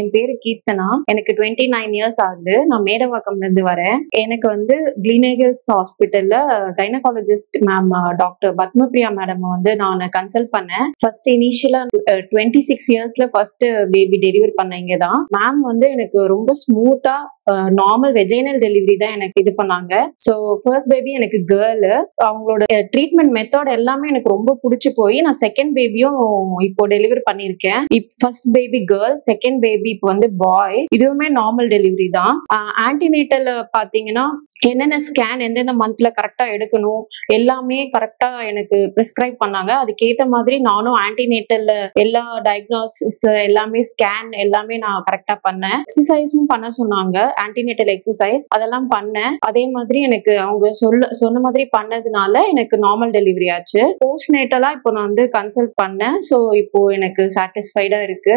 என் பேரு கீர்த்தனா. எனக்கு 29 இயர்ஸ் ஆகுது. நான் மேடவாக்கம்ல இருந்து வரேன். எனக்கு வந்து கிளீனேகல்ஸ் ஹாஸ்பிட்டல்ல gynaecologist ma'am doctor Padmapriya madam வந்து நான் கன்சல்ட் பண்ணேன். ஃபர்ஸ்ட் இனிஷியலா 26 இயர்ஸ்ல ஃபர்ஸ்ட் பேபி டெலிவரி பண்ண இங்க தான். மேம் வந்து எனக்கு ரொம்ப ஸ்மூத்தா நார்மல் வெஜைனல் டெலிவரி தான் எனக்கு இது பண்ணாங்க. ஸோ ஃபர்ஸ்ட் பேபி எனக்கு கேர்ள். அவங்களோட ட்ரீட்மெண்ட் மெத்தட் எல்லாமே எனக்கு ரொம்ப பிடிச்சி போய் நான் செகண்ட் பேபியும் இப்போ டெலிவரி பண்ணியிருக்கேன். First baby girl, second baby இப்போ வந்து பாய். இதுவுமே நார்மல் டெலிவரி தான். ஆன்டினேட்டல் பாத்தீங்கன்னா என்னென்ன ஸ்கேன் எந்தெந்த மந்த்ல கரெக்டா எடுக்கணும் எல்லாமே கரெக்டா எனக்கு பிரிஸ்கிரைப் பண்ணாங்க. அதுக்கேற்ற மாதிரி நானும் ஆன்டினேட்டல்ல எல்லா டயக்னோசிஸ் எல்லாமே ஸ்கேன் எல்லாமே நான் கரெக்டா பண்ணேன். எக்ஸசைஸும் பண்ண சொன்னாங்க, ஆன்டினேட்டல் எக்ஸசைஸ் அதெல்லாம் பண்ணேன். அதே மாதிரி எனக்கு அவங்க சொன்ன மாதிரி பண்ணதுனால எனக்கு நார்மல் டெலிவரி ஆச்சு. போஸ்ட் நேட்டலா இப்போ நான் வந்து கன்சல்ட் பண்ணேன். ஸோ இப்போ எனக்கு சாட்டிஸ்ஃபைடா இருக்கு.